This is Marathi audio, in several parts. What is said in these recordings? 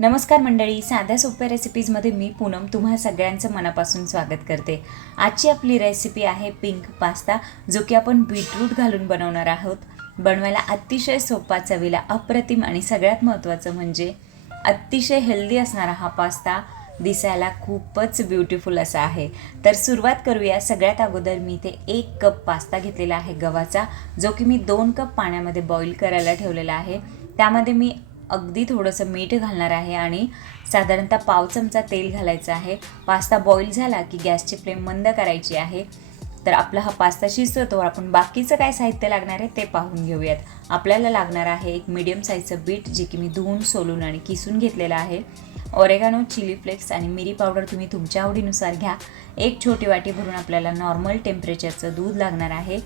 नमस्कार मंडळी, साध्या सोप्या रेसिपीजमध्ये मी पूनम तुम्हा सगळ्यांचं मनापासून स्वागत करते। आजची आपली रेसिपी आहे पिंक पास्ता, जो की आपण बीटरूट घालून बनवणार आहोत। बनवायला अतिशय सोपा, चवीला अप्रतिम आणि सगळ्यात महत्त्वाचं म्हणजे अतिशय हेल्दी असणारा हा पास्ता दिसायला खूपच ब्युटिफुल असा आहे। तर सुरुवात करूया। सगळ्यात अगोदर मी इथे 1 कप पास्ता घेतलेला आहे गव्हाचा, जो की मी 2 कप पाण्यामध्ये बॉईल करायला ठेवलेला आहे। त्यामध्ये मी अगदी थोडंसं मीठ घालणार आहे आणि साधारणतः पाव चमचा तेल घालायचं आहे। पास्ता बॉईल झाला की गॅसची फ्लेम मंद करायची आहे। तर आपला हा पास्ता शिजतो तोवर आपण बाकीचं काय साहित्य लागणार आहे ते पाहून घेऊयात। आपल्याला लागणार आहे एक मीडियम साईजचं बीट, जे की मी धुवून सोलून आणि किसून घेतलेलं आहे। ऑरेगानो, चिली फ्लेक्स आणि मिरी पावडर तुम्ही तुमच्या आवडीनुसार घ्या। एक छोटी वाटी भरून आपल्याला नॉर्मल टेम्परेचरचं दूध लागणार आहे।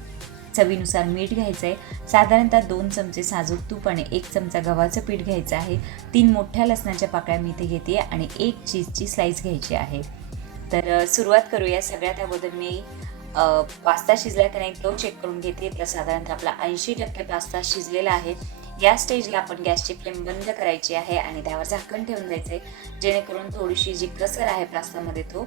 चवीनुसार मीठ घ्यायचं आहे। साधारणतः 2 चमचे साजूक तूप आणि 1 चमचा गव्हाचं पीठ घ्यायचं आहे। 3 मोठ्या लसणाच्या पाकळ्या मी इथे घेते आणि 1 चीजची स्लाइस घ्यायची आहे। तर सुरुवात करूया। सगळ्यात अगोदर मी पास्ता शिजला की नाही तो चेक करून घेते। तर साधारणतः आपला 80% पास्ता शिजलेला आहे। या स्टेजला आपण गॅसची फ्लेम बंद करायची आहे आणि त्यावर झाकण ठेवून द्यायचे, जेणेकरून थोडीशी जी कसर आहे पास्तामध्ये तो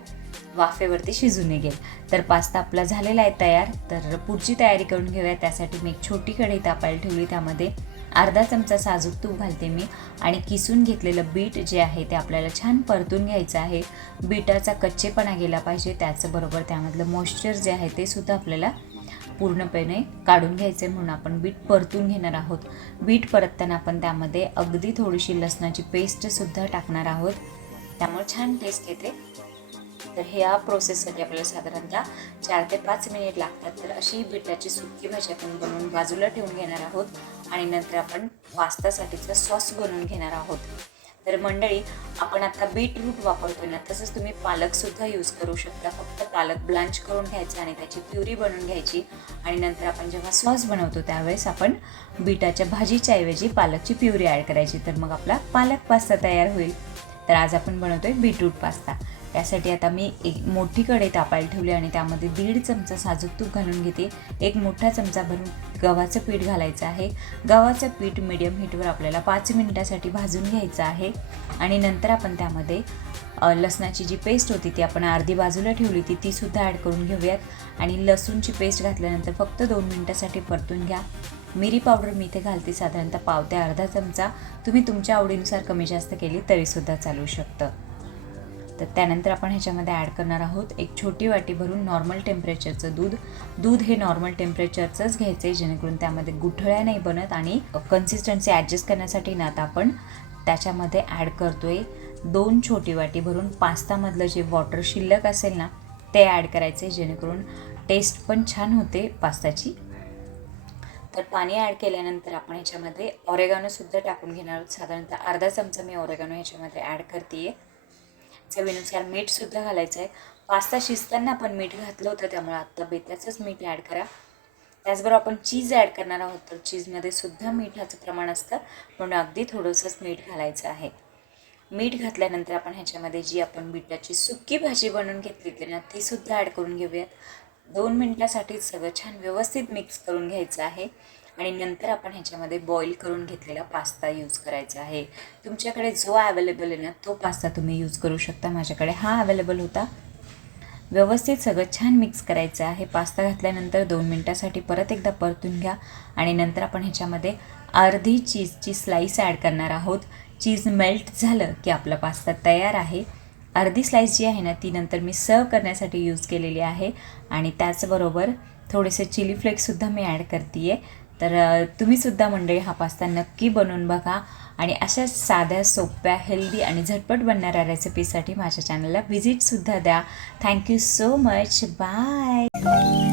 वाफेवरती शिजून निघेल। तर पास्ता आपला झालेला आहे तयार। तर पुढची तयारी करून घेऊया। त्यासाठी मी एक छोटी कढई तापायला ठेवली, त्यामध्ये अर्धा चमचा साजूक तूप घालते मी आणि किसून घेतलेलं बीट जे आहे ते आपल्याला छान परतून घ्यायचं आहे। बीटाचा कच्चेपणा गेला पाहिजे, त्याचबरोबर त्यामधलं मॉइश्चर जे आहे ते सुद्धा आपल्याला पूर्णपणे काढून घ्यायचे, म्हणून आपण बीट परतून घेणार आहोत। बीट परतताना आपण त्यामध्ये अगदी थोडीशी लसणाची पेस्ट सुद्धा टाकणार आहोत, त्यामुळे छान टेस्ट येते। तर ह्या प्रोसेससाठी आपल्याला साधारणतः 4 ते 5 मिनिट लागतात। तर अशी बीटाची सुकी भाजी आपण बनवून बाजूला ठेवून घेणार आहोत आणि नंतर आपण पास्तासाठीचा सॉस बनवून घेणार आहोत। तर मंडळी, आपण आता बीटरूट वापरतोय ना, तसंच तुम्ही पालकसुद्धा यूज करू शकता। फक्त पालक ब्लांच करून घ्यायचा आणि त्याची प्युरी बनवून घ्यायची आणि नंतर आपण जेव्हा सॉस बनवतो त्यावेळेस आपण बीटाच्या भाजीच्या ऐवजी पालकची प्युरी ॲड करायची। तर मग आपला पालक पास्ता तयार होईल। तर आज आपण बनवतोय बीटरूट पास्ता। त्यासाठी आता मी एक मोठी कढई तापायला ठेवली आणि त्यामध्ये 1.5 चमचा साजूक तूप घालून घेते। 1 मोठा चमचा भरून गव्हाचं पीठ घालायचं आहे। गव्हाचं पीठ मीडियम हीटवर आपल्याला 5 मिनिटासाठी भाजून घ्यायचं आहे आणि नंतर आपण त्यामध्ये लसणाची जी पेस्ट होती ती आपण अर्धी बाजूला ठेवली होती ती सुद्धा ॲड करून घेऊयात आणि लसूणची पेस्ट घातल्यानंतर फक्त 2 मिनिटासाठी परतून घ्या। मिरी पावडर मी इथे घालते, साधारणतः पाव ते अर्धा चमचा। तुम्ही तुमच्या आवडीनुसार कमी जास्त केली तरीसुद्धा चालू शकतं। तर त्यानंतर आपण ह्याच्यामध्ये ॲड करणार आहोत एक छोटी वाटी भरून नॉर्मल टेम्परेचरचं दूध। दूध हे नॉर्मल टेम्परेचरचंच घ्यायचं आहे, जेणेकरून त्यामध्ये गुठळ्या नाही बनत। आणि कन्सिस्टन्सी ॲडजस्ट करण्यासाठी ना आता आपण त्याच्यामध्ये ॲड करतोय 2 छोटी वाटी भरून पास्तामधलं जे वॉटर शिल्लक असेल ना ते ॲड करायचं आहे, जेणेकरून टेस्ट पण छान होते पास्ताची। तर पाणी ॲड केल्यानंतर आपण ह्याच्यामध्ये ऑरेगानोसुद्धा टाकून घेणार आहोत। साधारणतः अर्धा चमचा मी ऑरेगानो ह्याच्यामध्ये ॲड करते आहे। चवीनुसार मीठसुद्धा घालायचं आहे। पास्ता शिजताना आपण मीठ घातलं होतं, त्यामुळे आत्ता बेताचंच मीठ ॲड करा। त्याचबरोबर आपण चीज ॲड करणार आहोत, तर चीजमध्ये सुद्धा मिठाचं प्रमाण असतं, म्हणून अगदी थोडंसंच मीठ घालायचं आहे। मीठ घातल्यानंतर आपण ह्याच्यामध्ये जी आपण बीटाची सुकी भाजी बनवून घेतली ना ती सुद्धा ॲड करून घेऊयात। 2 मिनिटासाठी सगळं छान व्यवस्थित मिक्स करून घ्यायचं आहे आणि नंतर आपण ह्याच्यामध्ये बॉईल करून घेतलेला पास्ता यूज करायचा आहे। तुमच्याकडे जो अवेलेबल आहे ना तो पास्ता तुम्ही यूज करू शकता। माझ्याकडे हा अवेलेबल होता। व्यवस्थित सगळं छान मिक्स करायचं आहे। पास्ता घातल्यानंतर 2 मिनिटासाठी परत एकदा परतून घ्या आणि नंतर आपण ह्याच्यामध्ये अर्धी चीजची स्लाइस ॲड करणार आहोत। चीज मेल्ट झालं की आपला पास्ता तयार आहे। अर्धी स्लाइस जी आहे ना ती नंतर मी सर्व करण्यासाठी यूज केलेली आहे आणि त्याचबरोबर थोडेसे चिली फ्लेक्ससुद्धा मी ॲड करते आहे। तर तुम्हीसुद्धा मंडळी हा पास्ता नक्की बनवून बघा आणि अशा साध्या सोप्या हेल्दी आणि झटपट बनणाऱ्या रेसिपीसाठी माझ्या चॅनलला व्हिजिटसुद्धा द्या। Thank you so much, bye.